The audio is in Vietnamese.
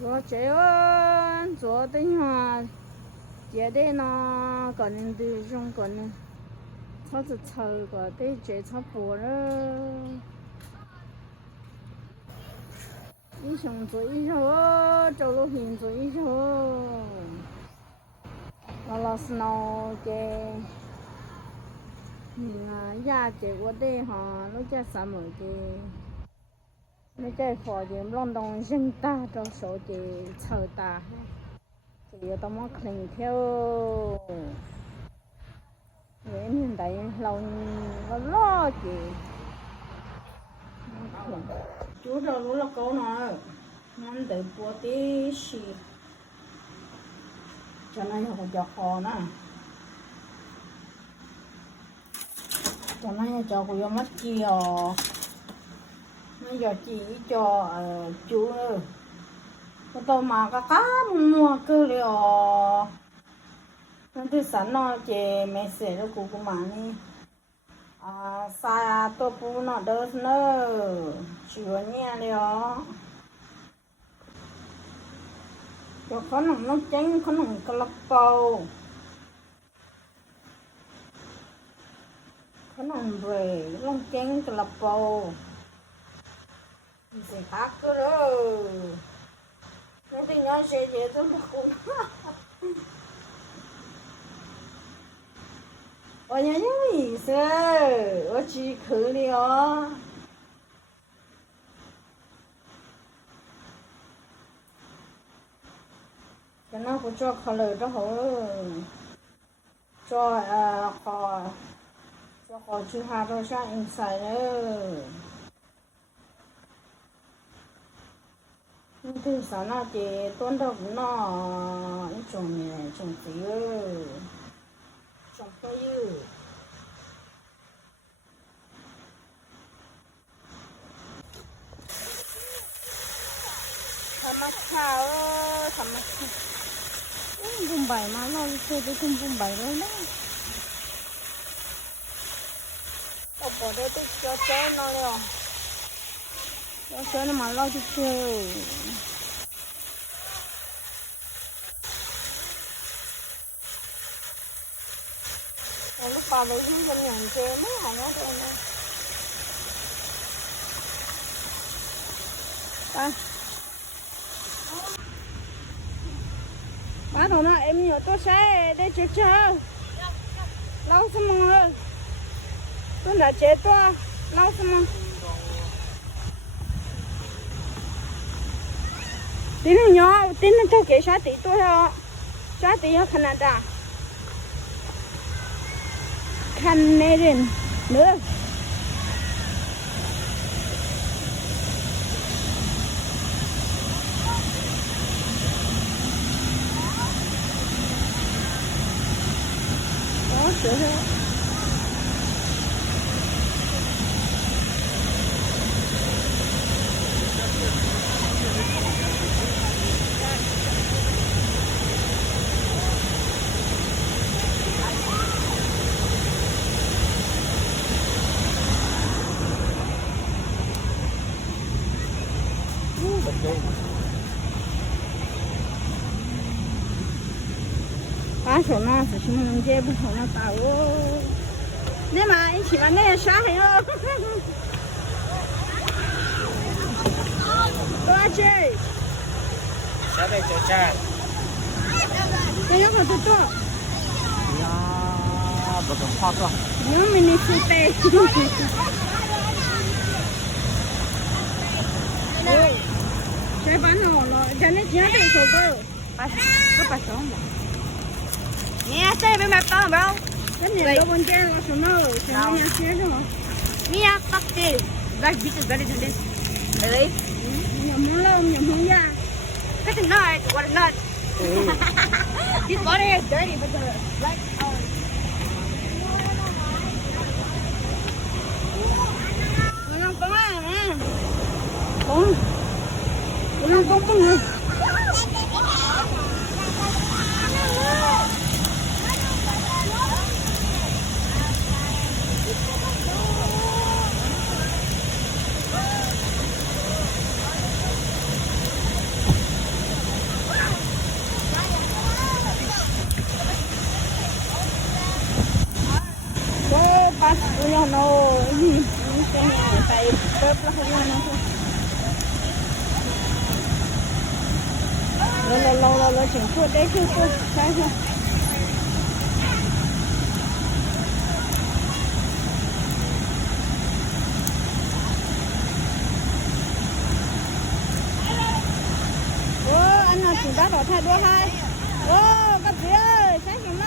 做这个做的话，觉得呢，个人的种个人，草子草个得这草播了，英雄做英雄哦，走路行做英雄哦，老师呢给，呀这我的哈，那叫什么的？那cái phò gì long đồng dân ta cho số gì chờ ta thì tao mới khinh theo vậy hiện tại lâu nó lo gì chú rồi lúc là câu nói ngăn từ bữa tí xì cho nên học cho khó nè cho nên cho cô mất chiều bây giờ chỉ cho chú nữa tôi mà cá mua cơ liệu nên tôi sẵn nó chỉ mấy xe đó của mà đi xa tôi phụ nó đỡ nữa chịu nhẹ liệu cho khó nằm nó tránh khó nằm cái lọc bầu khó nằm về nó tránh cái lọc bầu sẽ khác cơ rồi nó thì nó sẽ dễ tôi mà cũng ở nhà như gì sao ở chỉ khử đi ó cho nó cũng cho khó lời đó hổ cho khó chú hà rồi cho em xài nữa thứ sáu nó chỉ tuần đầu nó trồng này trồng tí trồng cây thầm mát chào thầm mát bùm bảy mà lo chơi với cùng bùm bảy rồi đó tao bỏ đây tôi cho nó rồi cho nó mà lo cho chơi lúc bà lấy dưới dân nhận chơi mấy hàng đó đây nè ba thằng nào em nhớ tôi sẽ để chơi chơi lâu xong rồi tôi đã chơi tôi lâu xong rồi tin nhỏ tin cho cái sao tí tôi hả sao tí ở Canada Canadian nữa đó sửa hết把手呢是什么能接不同的打哦，那嘛一起玩那个啥还要多久？小贝就这。那要不多多？呀，不跟花多。我们的是带。哦，这把弄了，现在今天手狗，把手嘛。Mía, xe bên mặt to không? Cái này đâu còn chơi số nào rồi, xem nhà xe rồi. Mía, tắt đi. Gạch bị cái gạch đi. Đấy. Nhầm lông, nhầm không ra. Cái thằng này, what a nut. This body is dirty, but the right out. Nó có à nè. Con. Nó có người. 我要弄，你现在在这不好用呢。老，挺过得去过，看看。哦，俺那挺大老太多嗨。哦，个姐，想什么？